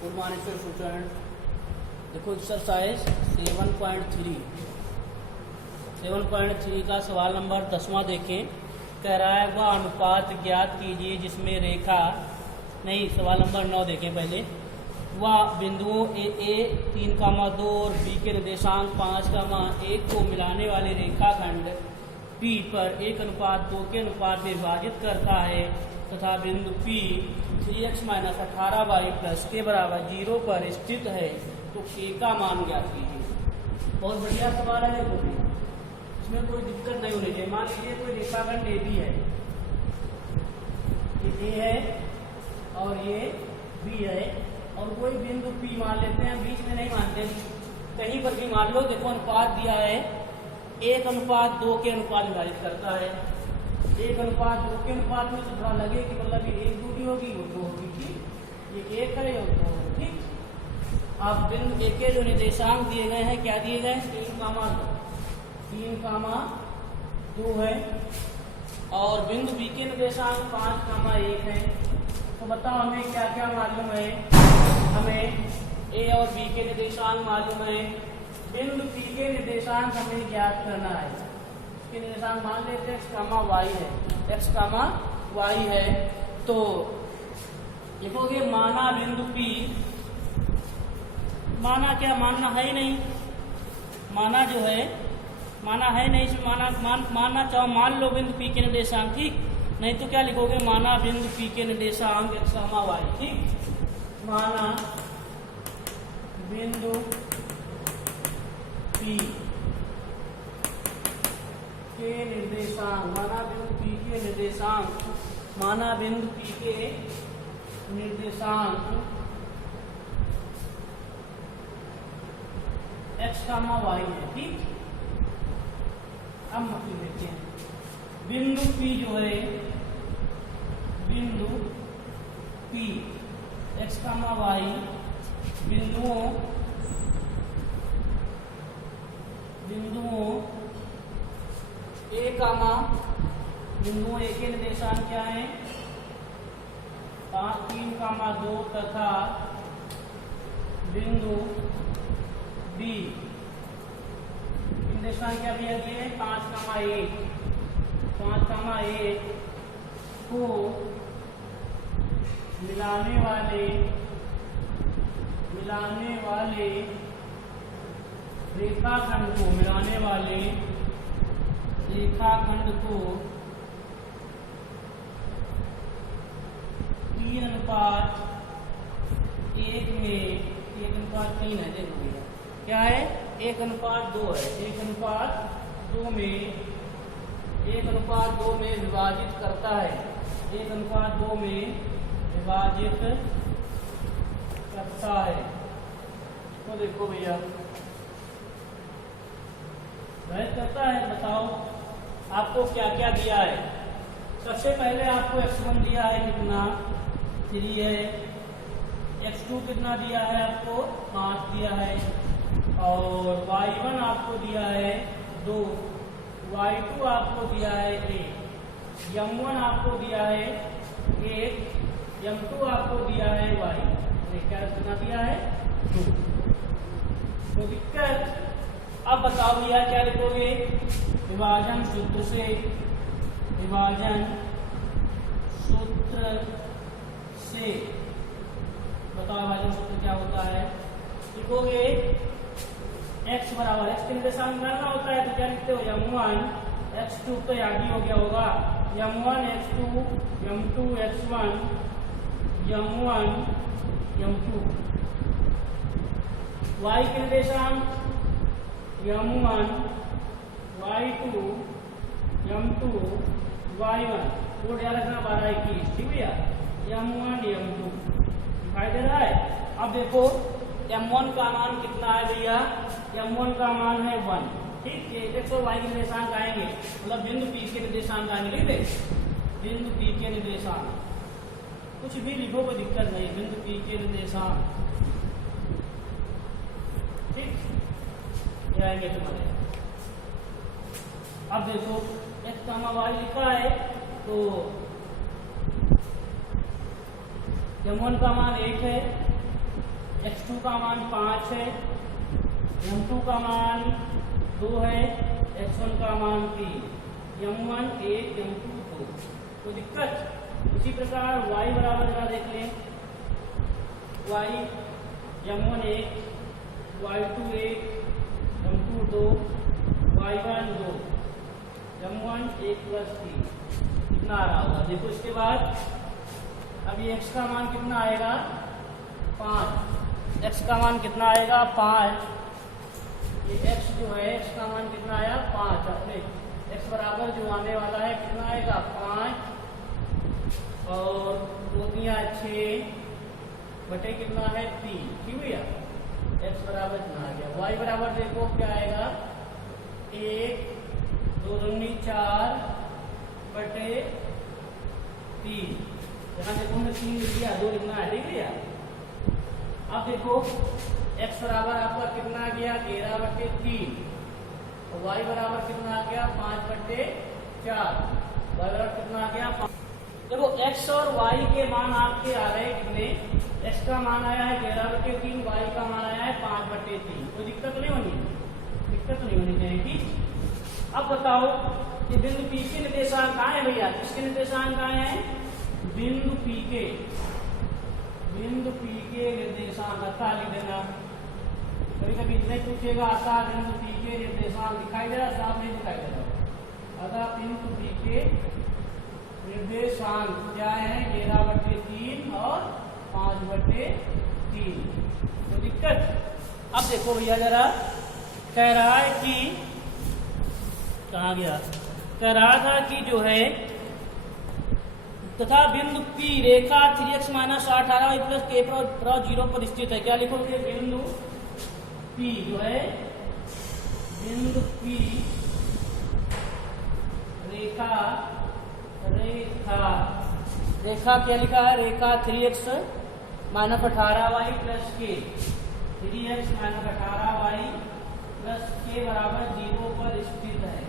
Good morning student. देखो exercise 7.3 का सवाल नंबर 10वां देखें। कह रहा है वह अनुपात ज्ञात कीजिए जिसमें रेखा नहीं, सवाल नंबर 9 देखें पहले। वह बिंदुओं ए 3,2 और बी के निर्देशांक 5,1 को मिलाने वाले रेखाखंड P पर 1:2 के अनुपात में विभाजित करता है तथा बिंदु P 3x - 18y + के बराबर 0 पर स्थित है तो k का मान ज्ञात कीजिए। बहुत बढ़िया सवाल है। देखो इसमें कोई दिक्कत नहीं होनी चाहिए। मान लीजिए कोई रेखाखंड AB है, ये A है और ये B है और कोई बिंदु P मान लेते हैं, बीच में नहीं मानते, कहीं पर भी मान लो। देखो अनुपात दिया है 1:2 के अनुपात विभाजित करता है। 1:2 के अनुपात में तो थोड़ा लगे कि मतलब ये 1 दूरी होगी, वो 2 होगी, ठीक। ये 1 है और 2 है, ठीक। अब बिंदु ए के जो निर्देशांक दिए गए हैं, क्या दिए गए हैं? 3,2 है और बिंदु बी के निर्देशांक 5,1 है। तो बताओ हमें क्या क्या मालूम है? हमें ए और बी के निर्देशांक मालूम है, बिंदु पी के निर्देशांक हमें ज्ञात करना है। इसके निर्देशांक मान लेते हैं x, y है, x, y है। तो लिखोगे माना बिंदु P, माना क्या, मानना है ही नहीं, माना जो है माना है नहीं, इसमें मानना चाहो मान लो बिंदु P के निर्देशांक, ठीक। नहीं तो क्या लिखोगे? माना बिंदु P के निर्देशांक x, y, ठीक। माना बिंदु P के निर्देशांक, माना बिंदु P के निर्देशांक, माना बिंदु P के निर्देशांक x, y है, ठीक। अब मतलब देखते हैं बिंदु P जो है, बिंदु P x, y बिंदुओं ए के निर्देशांक क्या है? 3,2 तथा बिंदु बी निर्देशांक क्या दिया गया है? 5,1 को मिलाने वाले रेखाखंड को 3:1 में 1:3 है। देखो भैया क्या है? 1:2 है। 1:2 में विभाजित करता है। 1:2 में विभाजित करता है। तो देखो भैया विभाजित करता है। बताओ आपको क्या क्या दिया है? सबसे पहले आपको x1 दिया है, कितना? 3 है। x2 कितना दिया है? आपको 5 दिया है। और y1 आपको दिया है 2, y2 आपको दिया है 1, m1 आपको दिया है 1, m2 आपको दिया है y, क्या कितना दिया है? 2। तो दिक्कत, अब बताओ भैया क्या लिखोगे? विभाजन सूत्र से बताओ विभाजन सूत्र क्या होता है? लिखोगे x बराबर, x के निर्देशांक करना होता है तो क्या लिखते हो? m1 x2 तो याद ही हो गया होगा, m1 x2 m2 x1 m1 m2। y के निर्देशांक m1 y2 m2 y1, code याद रखना 12-21, ठीक भैया। m1 m2 दिखाई दे रहा है। अब देखो m1 का मान कितना है भैया? m1 का मान है 1, ठीक। x और y के निर्देशांक आएंगे, मतलब बिंदु P के निर्देशांक आएंगे, लिख दे बिंदु P के निर्देशांक, कुछ भी लिखो कोई दिक्कत नहीं, बिंदु P के निर्देशांक, ठीक आएंगे तुम्हारे। अब देखो x, y लिखा है तो m1 का मान 1 है, x2 का मान 5 है, m2 का मान 2 है, x1 का मान 3, m1 1, m2 2। तो दिक्कत। इसी प्रकार y बराबर जरा देख लें, y m1 1, y2 1, m2 2, y1 2, m1 1 + 3 कितना आ रहा होगा। देखो इसके बाद अब ये x का मान कितना आएगा 5, x का मान कितना आएगा 5। ये x जो है x का मान कितना आया 5, अपने x बराबर जो आने वाला है कितना आएगा 5 और 2 × 6 बटे कितना है 3। ठीक भैया, x बराबर कितना आ गया। y बराबर देखो क्या आएगा 1, 2 दूनी 4 बटे 3। यहाँ देखो हमने 3 लिख दिया, 2 लिखना है। ठीक भैया, अब देखो x बराबर आपका कितना आ गया 13 बटे 3 और y बराबर कितना आ गया 5 बटे 4। y बराबर कितना आ गया 5। देखो x और y के मान आपके आ रहे कितने, x का मान आया है 13 बटे 3, y का मान आया है 5 बटे 3। कोई दिक्कत नहीं होनी, दिक्कत नहीं होनी चाहिए। ठीक, अब बताओ ये बिंदु P के निर्देशांक कहाँ है भैया, किसके निर्देशांक कहाँ है, बिंदु P के निर्देशांक। अतः लिख देना, कभी कभी नहीं पूछेगा अतः बिंदु P के निर्देशांक दिखाई दे रहा, साफ नहीं दिखाई दे रहा। अतः बिंदु P के निर्देशांक क्या है 13 बटे 3 और 5 बटे 3। तो दिक्कत। अब देखो भैया जरा, कह रहा है कि कहाँ गया, कह रहा था कि जो है तथा बिंदु P रेखा 3x - 18y + k + 0 पर स्थित है। क्या लिखोगे, बिंदु P जो है बिंदु P रेखा क्या लिखा है, रेखा 3x - 18y + k, 3x - 18y + k बराबर 0 पर स्थित है।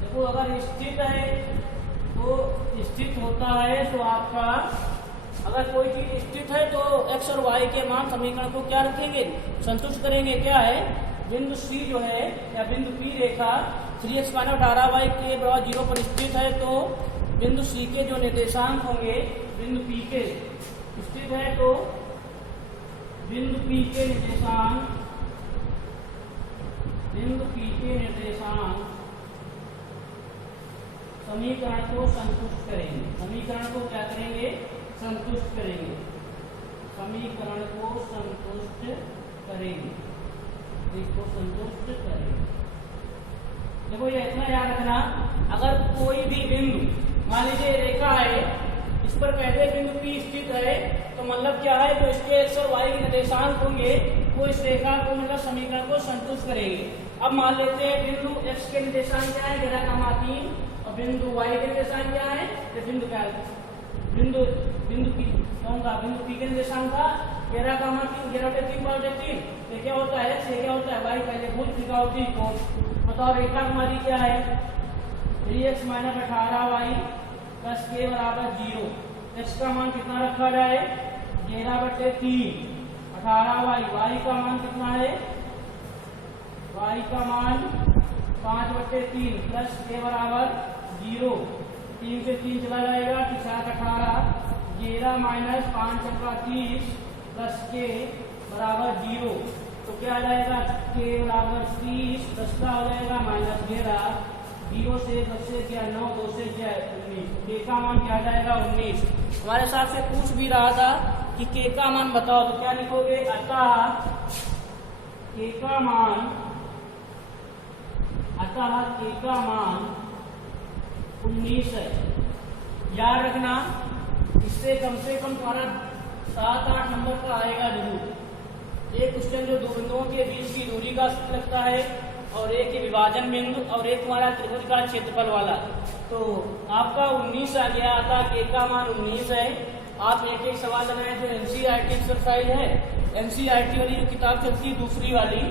देखो अगर स्थित है तो स्थित होता है तो आपका, अगर कोई चीज स्थित है तो x और y के मान समीकरण को क्या रखेंगे, संतुष्ट करेंगे। क्या है, बिंदु C जो है या बिंदु P रेखा 3x - 18y के बराबर 0 पर स्थित है तो बिंदु C के जो निर्देशांक होंगे बिंदु P के स्थित है तो बिंदु P के निर्देशांक समीकरण को संतुष्ट करेंगे। समीकरण को क्या करेंगे, संतुष्ट करेंगे, समीकरण को संतुष्ट करेंगे, इसको संतुष्ट करेंगे। देखो ये इतना याद रखना, अगर कोई भी बिंदु मान लीजिए रेखा है, इस पर कहते बिंदु P स्थित है तो मतलब क्या है, जो इसके x और y के निर्देशांक होंगे वो इस रेखा को मतलब समीकरण को संतुष्ट करेंगे। अब मान लेते हैं बिंदु x के निर्देशांक क्या है 11,3 और बिंदु y के निर्देशांक क्या है, बिंदु क्या है, बिंदु P कौन था, बिंदु P के निर्देशांक था 11,3, 11/3 ये क्या होता है, ये क्या होता है y, पहले भूल चुका होती को। बताओ रेखा हमारी क्या है 3x - 18y + k बराबर 0। x का मान कितना रखा जाए 11/3, 18y, y का मान कितना है, y का मान 5/3 + k बराबर 0। 3 से 3 चला जाएगा, 4 18, 11 - 5 × 30 + k बराबर 0। तो क्या आ जाएगा, k बराबर 30, 10 का हो जाएगा -11, 0 से 10 से क्या 9, 2 से क्या 19, k का मान क्या आ जाएगा 19। हमारे साथ से पूछ भी रहा था कि k का मान बताओ, तो क्या लिखोगे, अतः k का मान 19 है। याद रखना, इससे कम से कम तुम्हारा 7-8 नंबर का आएगा जरूर। एक क्वेश्चन जो दो बिंदुओं के बीच की दूरी का सूत्र लगता है और एक विभाजन बिंदु और एक हमारा त्रिभुज का क्षेत्रफल वाला। तो आपका 19 आ गया, आता k का मान 19 है। आप एक एक सवाल लगाएं जो एनसीईआरटी एक्सरसाइज है, एनसीईआरटी वाली जो किताब चलती है दूसरी वाली,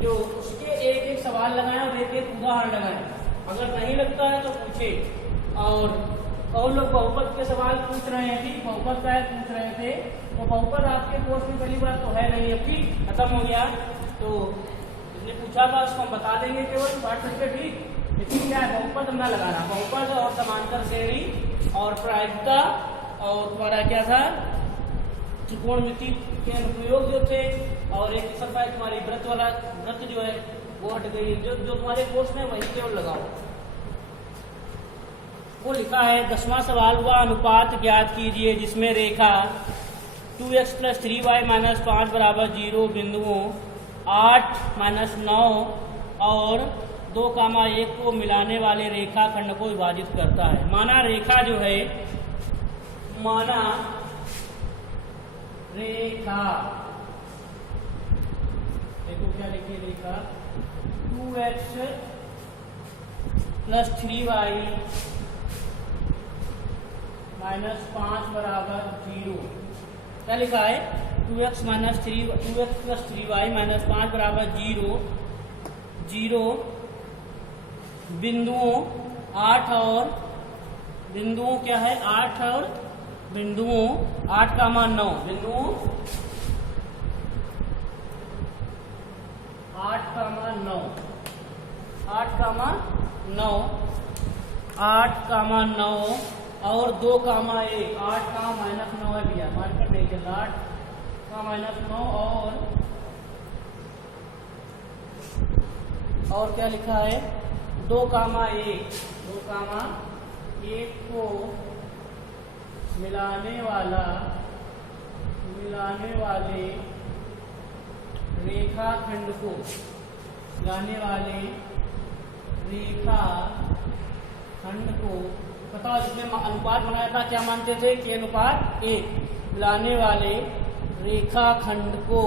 जो उसके एक एक सवाल लगाएं और एक एक उदाहरण लगाएं। अगर नहीं लगता है तो पूछे। और और लोग बहुपद के सवाल पूछ रहे हैं, ठीक, बहुपद का पूछ रहे थे, तो बहुपद आपके कोर्स में पहली बार तो है नहीं, अब ठीक खत्म हो गया। तो इसने पूछा था उसको हम बता देंगे केवल व्हाट्सएप पे, ठीक। लेकिन क्या है, बहुपद हम ना लगाना, बहुपद और समांतर श्रेणी और प्रायिकता और तुम्हारा क्या था, त्रिकोणमिति के अनुप्रयोग जो थे, और एक एक्सरसाइज तुम्हारी व्रत वाला, व्रत जो है वो हट गई, जो तुम्हारे कोर्स में वही केवल लगाओ। वो लिखा है 10वां सवाल, हुआ अनुपात ज्ञात कीजिए जिसमें रेखा 2x + 3y - 5 = 0 बिंदुओं 8 - 9 और 2,1 को मिलाने वाले रेखाखंड को विभाजित करता है। माना रेखा जो है, माना रेखा, देखो क्या लिखिए, रेखा 2x + 3y - 5 = 0। क्या लिखा है, 2x + 3y - 5 = 0, 0 बिंदुओं 8 और बिंदुओं क्या है, 8 और बिंदुओं 8, 9 बिंदुओं 8, 9 और 2,1 8 का -9 है भैया, मार्कर नहीं चल रहा, 8 का -9 और क्या लिखा है, 2,1 को मिलाने वाले रेखाखंड को, बताओ जिसमें अनुपात बनाया था क्या मानते थे, के अनुपात 1, मिलाने वाले रेखाखंड को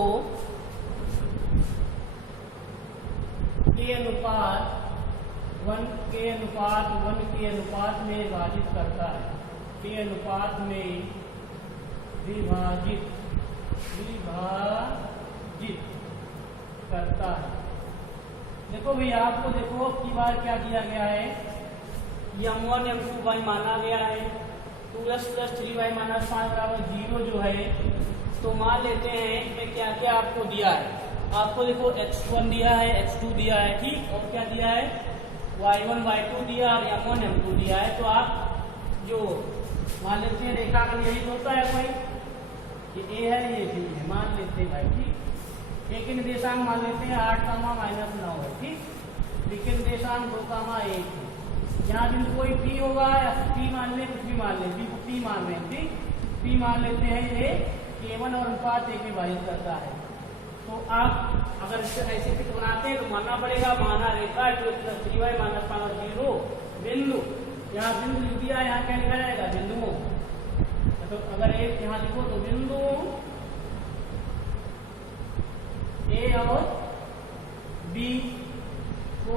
के अनुपात 1 के अनुपात में विभाजित करता है, के अनुपात में विभाजित करता है। देखो भैया, आपको देखो की बार क्या दिया गया है, m1 m2 माना गया है, 2x + 3y - 5 = 0 जो है, तो मान लेते हैं इसमें क्या क्या आपको दिया है। आपको देखो x1 दिया है, x2 दिया है, ठीक, और क्या दिया है, y1 y2 दिया और m1 m2 दिया है। तो आप जो मान लेते हैं रेखाखंड यही होता है कोई, ये A है, ये B है, मान लेते हैं भाई, ठीक। एक निर्देशांक मान लेते हैं 8, -9 है, ठीक। द्वितीय निर्देशांक 2,1 है। यहाँ बिंदु कोई P होगा या P मान ले, कुछ भी मान ले, B को P मान लें, ठीक, P मान लेते हैं, ये K1 और अनुपात 1 में विभाजित करता है। तो आप अगर इससे ऐसे फिट बनाते हैं तो मानना पड़ेगा, माना रेखा 2x + 3y - 5 = 0 बिंदु, यहाँ बिंदु लिख दिया, यहाँ क्या लिखा जाएगा, बिंदुओं, तो अगर एक यहाँ लिखो तो बिंदु A और B को,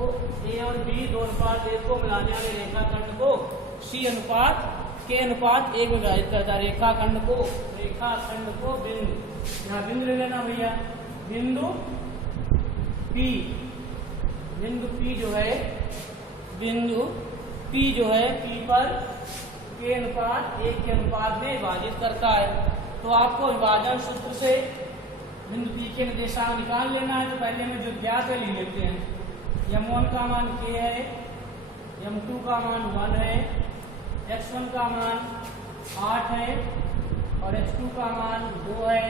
A और B 2:1 को मिलाने वाले रेखाखंड को C अनुपात K अनुपात 1 में विभाजित करता है। रेखाखंड को बिंदु, यहाँ बिंदु ले लेना भैया, बिंदु P जो है, P पर K अनुपात 1 के अनुपात में विभाजित करता है। तो आपको विभाजन सूत्र से बिंदु P के निर्देशांक निकाल लेना है। तो पहले में जो ज्ञात है लिख लेते हैं, m1 का मान K है, m2 का मान 1 है, x1 का मान 8 है और x2 का मान 2 है,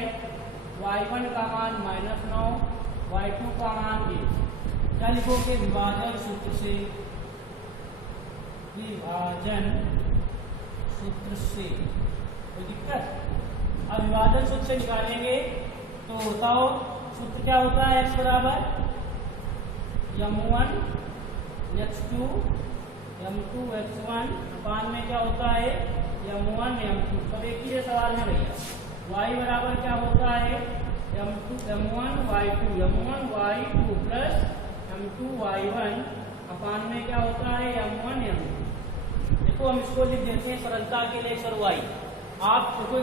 y1 का मान -9, y2 का मान 1। क्या लिखोगे, विभाजन सूत्र से कोई दिक्कत। अब विभाजन सूत्र से निकालेंगे तो बताओ सूत्र क्या होता है, x बराबर m1 x2 m2 x1 अपान में क्या होता है, m1 m2। सब एक ही सवाल है भैया। y बराबर क्या होता है, m1 y2 plus m2 y1 अपान में क्या होता है, m1 m2। देखो हम इसको लिख देते हैं सरलता के लिए सर y। आप देखो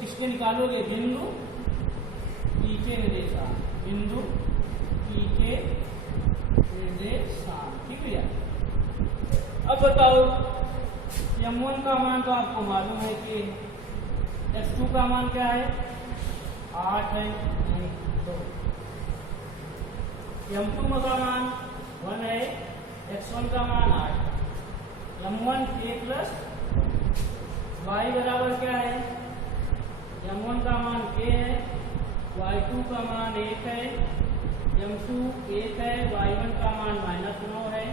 किसके निकालोगे, बिंदु P के निर्देशांक, बिंदु P के निर्देशांक, ठीक है। अब बताओ m1 का मान तो आपको मालूम है कि x2 का मान क्या है 8 है, तो m2 का मान 1 है, x1 का मान 8, m1 a प्लस y बराबर क्या है, m1 का मान k है, y2 का मान 1 है, m2 1 है, y1 का मान -9 है,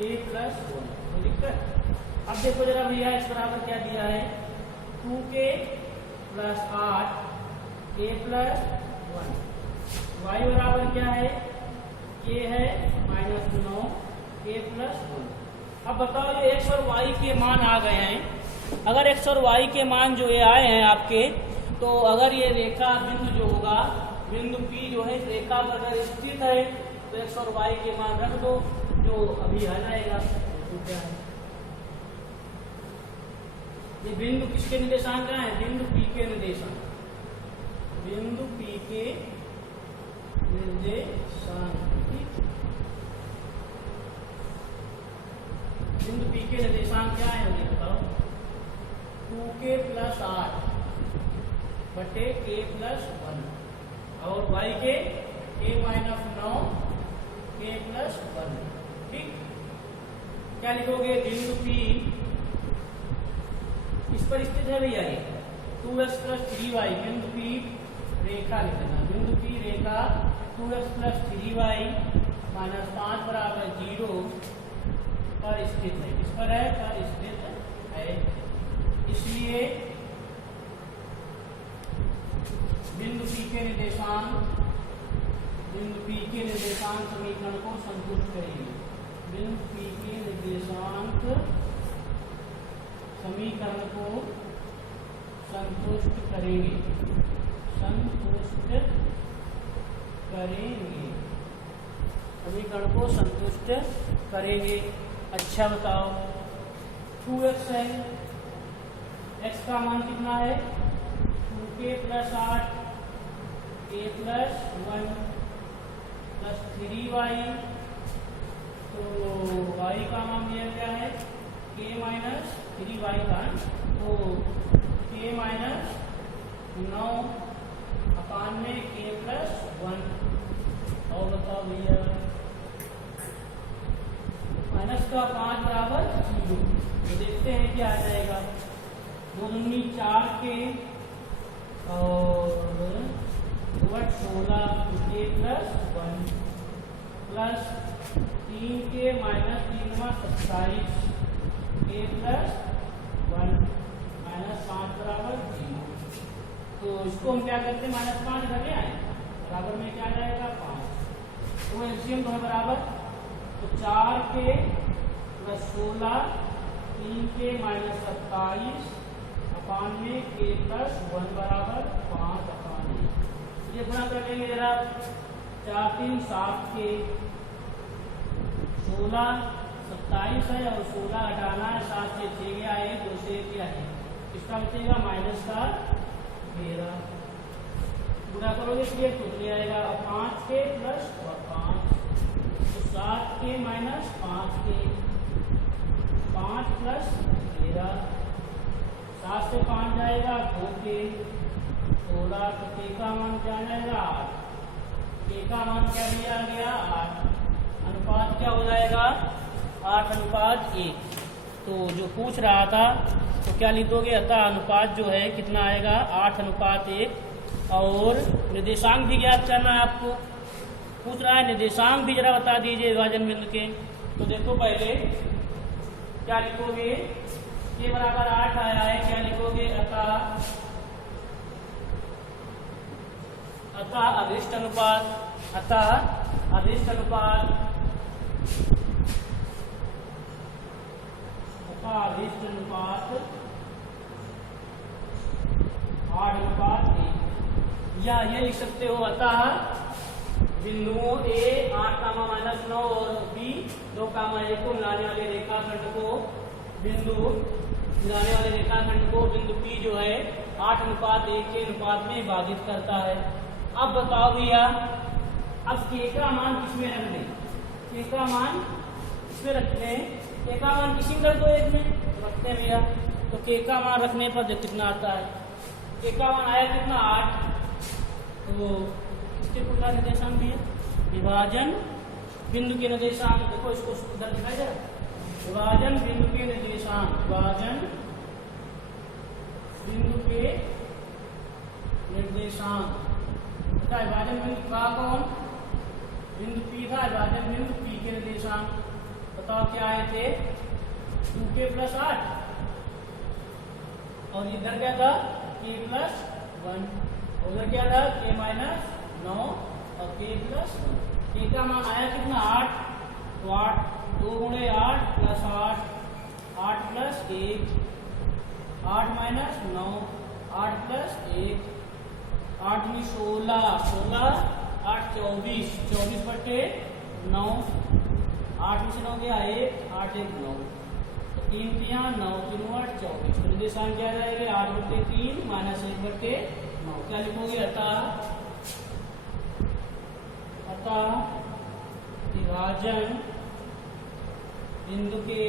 a प्लस 1। तो दिक्कत अब देखो जरा भैया इस बराबर क्या दिया है 2k plus 8 a plus 1, y बराबर क्या है k है -9 a प्लस 1। अब बताओ ये x और y के मान आ गए हैं। अगर x और y के मान जो ये आए हैं आपके, तो अगर ये रेखा बिंदु जो होगा बिंदु P जो है रेखा पर अगर स्थित है तो x और y के मान रख दो जो अभी आ जाएगा। तो क्या है ये बिंदु किसके निर्देशांक है, बिंदु P के निर्देशांक, बिंदु P के निर्देशांक, बिंदु P के निर्देशांक क्या है मुझे बताओ 2k प्लस 8 बटे k प्लस 1 और y के k माइनस 9 k प्लस 1। ठीक, क्या लिखोगे बिंदु P इस पर स्थित है भैया ये 2x प्लस 3y, बिंदु P रेखा लिखना, बिंदु P रेखा 2x प्लस 3y माइनस 5 बराबर 0 पर स्थित है। किस पर है, पर स्थित है। इसलिए बिंदु P के निर्देशांक, बिंदु P के निर्देशांक समीकरण को संतुष्ट करेंगे, बिंदु P के निर्देशांक समीकरण को संतुष्ट करेंगे, संतुष्ट करेंगे, समीकरण को संतुष्ट करेंगे। अच्छा बताओ 2x है, x का मान कितना है 2k plus 8 a plus 1 plus 3y, तो y का मान दिया क्या है k माइनस 3y का, तो k माइनस 9 अपान में k प्लस 1। और बताओ भैया माइनस का 5 बराबर 0, तो देखते हैं क्या आ जाएगा 2 दूनी 4k और 16 k plus 1 plus 3k minus 3 27 k plus 1 minus 5 बराबर 0। तो इसको हम क्या करते हैं -5 घटे आए बराबर में क्या जाएगा 5, तो एलसीएम दो बराबर, तो 4k प्लस 16 3k माइनस 27 अपान में k प्लस 1 बराबर 5 अपान में, ये गुणा कर लेंगे जरा 4 3 7k 16 27 है और 16 हटाना है, 7 से 6 गया है, 2 से क्या है इसका बचेगा माइनस का 13, गुणा करोगे क्लियर तो ले आएगा 5k प्लस 5, तो 7k माइनस 5k 5 प्लस 13, 7 से 5 जाएगा 2k 16, तो k का मान क्या जाएगा 8, k का मान क्या दिया गया 8, अनुपात क्या हो जाएगा 8:1। तो जो पूछ रहा था तो क्या लिखोगे, अतः अनुपात जो है कितना आएगा 8:1। और निर्देशांक भी ज्ञात करना है आपको, पूछ रहा है निर्देशांक भी जरा बता दीजिए विभाजन बिंदु के। तो देखो पहले क्या लिखोगे, के बराबर 8 आया है, क्या लिखोगे अतः अभिष्ट अनुपात, अतः अभिष्ट अनुपात, अभिष्ट अनुपात 8:1, या ये लिख सकते हो अतः बिंदुओं A 8,-9 और B 2,1 को मिलाने वाले रेखाखंड को बिंदु P जो है 8:1 के अनुपात में विभाजित करता है। अब बताओ भैया, अब k का मान किसमें रख दें, k का मान इसमें रखते हैं के का मान किसी कर दो एक में रखते हैं भैया, तो के का मान रखने पर जो कितना आता है, के का मान आया कितना 8, तो किसके प्रकार निर्देशांक है, विभाजन बिंदु के निर्देशांक, देखो इसको इधर दिखाई दे रहा है, विभाजन बिंदु के निर्देशांक, विभाजन बिंदु के निर्देशांक, पता है विभाजन बिंदु का कौन, बिंदु P था, विभाजन बिंदु P के निर्देशांक बताओ क्या आए थे, 2k + 8, और इधर क्या था k + 1, उधर क्या था k - 9 और k + 1, k का मान आया कितना 8, तो 8 2 × 8 + 8, 8 + 1, 8 - 9, 8 + 1, 8 में 16, 16 8 24, 24/9, 8 में से 9 गया 1, 8 1 9, 3 3 9 3 8 24, तो निर्देशांक क्या जाएंगे 8/3 - 1/9, क्या लिखोगे अतः विभाजन बिंदु के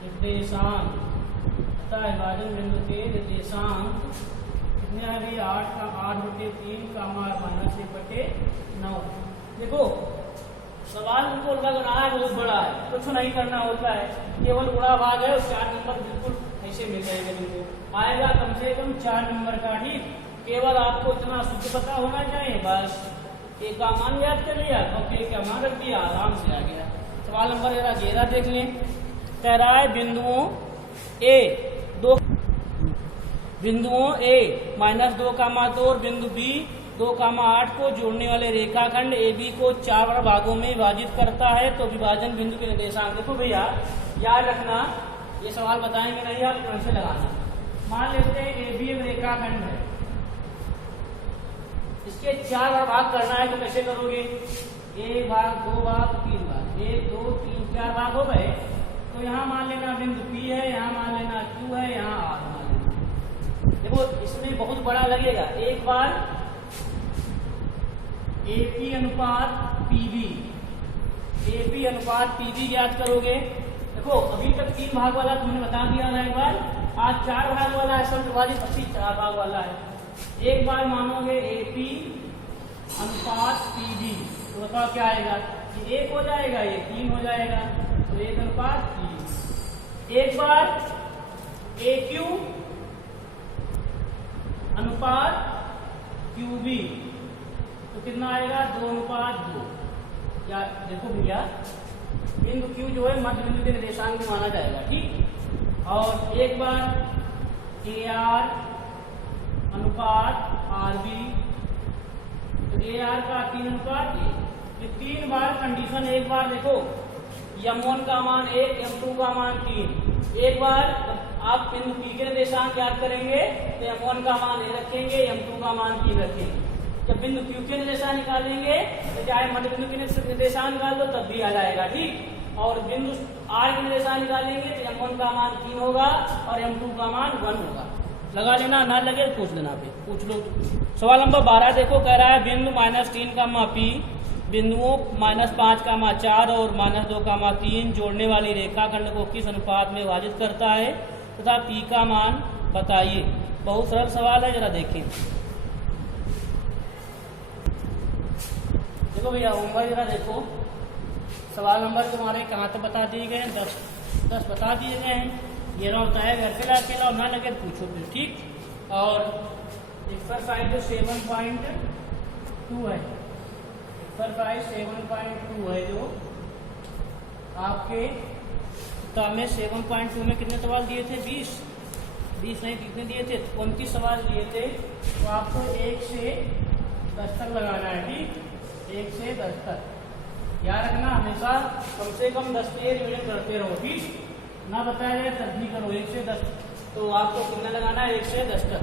निर्देशांक, अतः विभाजन बिंदु के निर्देशांक कितने है भाई 8/3 का -1/9। देखो सवाल उनको लग रहा है बहुत बड़ा है, कुछ नहीं करना होता है, केवल गुणा भाग है, 4 नंबर बिल्कुल ऐसे मिल जाएगा, बिल्कुल आएगा कम से कम 4 नंबर का, ठीक, केवल आपको इतना शुद्ध पता होना चाहिए, बस के का मान याद कर लिया और के का मान रख दिया, आराम से आ गया। सवाल नंबर 11 देख लें, कह रहा है बिंदुओं A -2, और बिंदु B 2, 8 को जोड़ने वाले रेखाखंड AB को 4 भागों में विभाजित करता है, तो विभाजन बिंदु के निर्देशांक। देखो भैया याद रखना, ये सवाल बताएंगे नहीं आप कैसे लगाना। मान लेते हैं AB एक रेखाखंड है, इसके 4 भाग करना है, तो कैसे करोगे, 1 भाग 2 भाग 3 भाग, 1 2 3 4 भाग हो गए, तो यहाँ मान लेना बिंदु P है, यहाँ मान लेना Q है, यहाँ R मान लेना। देखो इसमें बहुत बड़ा लगेगा, एक बार AP अनुपात PB ज्ञात करोगे। देखो अभी तक 3 भाग वाला तुमने बता दिया था एक बार, आज 4 भाग वाला है, सब विभाजित 4 भाग वाला है। एक बार मानोगे AP अनुपात PB, तो बताओ क्या आएगा, ये 1 हो जाएगा, ये 3 हो जाएगा, तो 1 अनुपात 3। एक बार AQ अनुपात QB, तो कितना आएगा 2 अनुपात 2। क्या देखो भैया बिंदु Q जो है मध्य बिंदु के निर्देशांक में माना जाएगा, ठीक। और एक बार AR अनुपात RB, तो AR का 3 अनुपात 1। ये 3 बार कंडीशन, एक बार देखो M1 का मान 1, M2 का मान 3। एक बार आप बिंदु P के निर्देशांक याद करेंगे तो M1 का मान 1 रखेंगे, M2 का मान 3 रखेंगे। जब बिंदु Q के निर्देशांक निकालेंगे तो चाहे मध्य बिंदु के निर्देशांक निकाल दो तब भी आ जाएगा, ठीक। और बिंदु R के निर्देशांक निकालेंगे तो M1 का मान 3 होगा और M2 का मान 1 होगा। लगा लेना, ना लगे तो पूछ लेना, पे पूछ लो। सवाल नंबर 12 देखो, कह रहा है बिंदु -3, P बिंदुओं -5, 4 और -2, 3 जोड़ने वाली रेखाखंड को किस अनुपात में विभाजित करता है तथा P का मान बताइए। बहुत सरल सवाल है, जरा देखें। देखो भैया होमवर्क जरा देखो, सवाल नंबर तुम्हारे कहाँ तक बता दिए गए हैं, 10 बता दिए गए हैं। 11 बताया, घर से ला के लाओ, ना लगे तो पूछो फिर, ठीक। और एक्सरसाइज जो 7.2 है, एक्सरसाइज 7.2 है जो आपके किताब में 7.2 में कितने सवाल दिए थे, 20 नहीं, कितने दिए थे, 29 सवाल दिए थे। तो आपको 1 से 10 तक लगाना है, ठीक, 1 से 10 तक। याद रखना हमेशा कम से कम 10 पे रिवीजन करते रहो, ठीक। ना बताया जाए तब भी करो, 1 से 10, तो आपको कितना लगाना है, 1 से 10 तक।